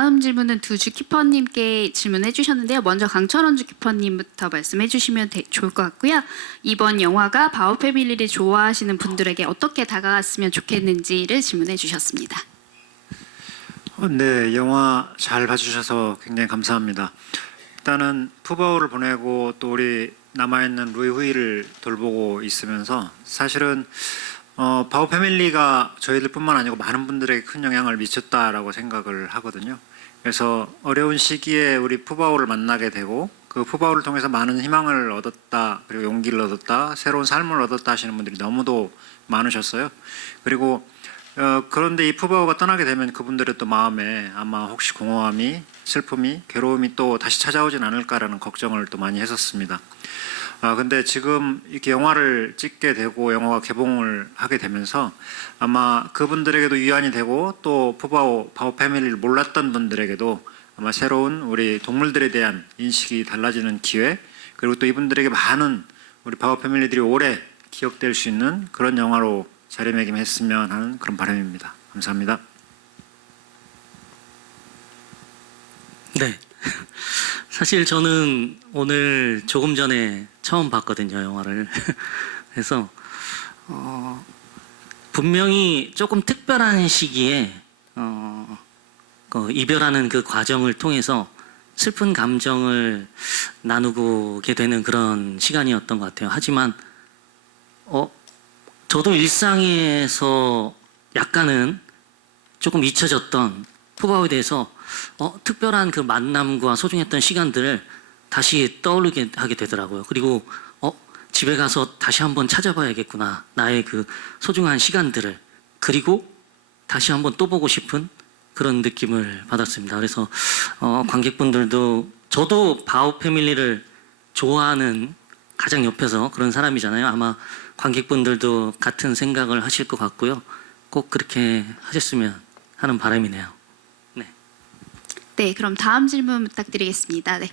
다음 질문은 두 주키퍼님께 질문해 주셨는데요. 먼저 강철원 주키퍼님부터 말씀해 주시면 되- 좋을 것 같고요. 이번 영화가 바오 패밀리를 좋아하시는 분들에게 어떻게 다가갔으면 좋겠는지를 질문해 주셨습니다. 어, 네, 영화 잘 봐주셔서 굉장히 감사합니다. 일단은 푸바오를 보내고 또 우리 남아있는 루이 후이를 돌보고 있으면서 사실은 어, 바오 패밀리가 저희들뿐만 아니고 많은 분들에게 큰 영향을 미쳤다라고 생각을 하거든요. 그래서 어려운 시기에 우리 푸바오를 만나게 되고 그 푸바오를 통해서 많은 희망을 얻었다 그리고 용기를 얻었다 새로운 삶을 얻었다 하시는 분들이 너무도 많으셨어요. 그리고 어, 그런데 이 푸바오가 떠나게 되면 그분들의 또 마음에 아마 혹시 공허함이 슬픔이 괴로움이 또 다시 찾아오진 않을까라는 걱정을 또 많이 했었습니다. 아 근데 지금 이렇게 영화를 찍게 되고 영화가 개봉을 하게 되면서 아마 그분들에게도 위안이 되고 또 푸바오 바오 패밀리를 몰랐던 분들에게도 아마 새로운 우리 동물들에 대한 인식이 달라지는 기회 그리고 또 이분들에게 많은 우리 바오 패밀리들이 오래 기억될 수 있는 그런 영화로 자리매김했으면 하는 그런 바람입니다. 감사합니다. 네. 사실 저는 오늘 조금 전에 처음 봤거든요, 영화를. 그래서 어, 분명히 조금 특별한 시기에 어, 그 이별하는 그 과정을 통해서 슬픈 감정을 나누게 되는 그런 시간이었던 것 같아요. 하지만 어, 저도 일상에서 약간은 조금 잊혀졌던 푸바오에 대해서 어, 특별한 그 만남과 소중했던 시간들을 다시 떠오르게 하게 되더라고요. 그리고 어, 집에 가서 다시 한번 찾아봐야겠구나. 나의 그 소중한 시간들을. 그리고 다시 한번 또 보고 싶은 그런 느낌을 받았습니다. 그래서 어, 관객분들도 저도 바오 패밀리를 좋아하는 가장 옆에서 그런 사람이잖아요. 아마 관객분들도 같은 생각을 하실 것 같고요. 꼭 그렇게 하셨으면 하는 바람이네요. 네, 그럼 다음 질문 부탁드리겠습니다. 네.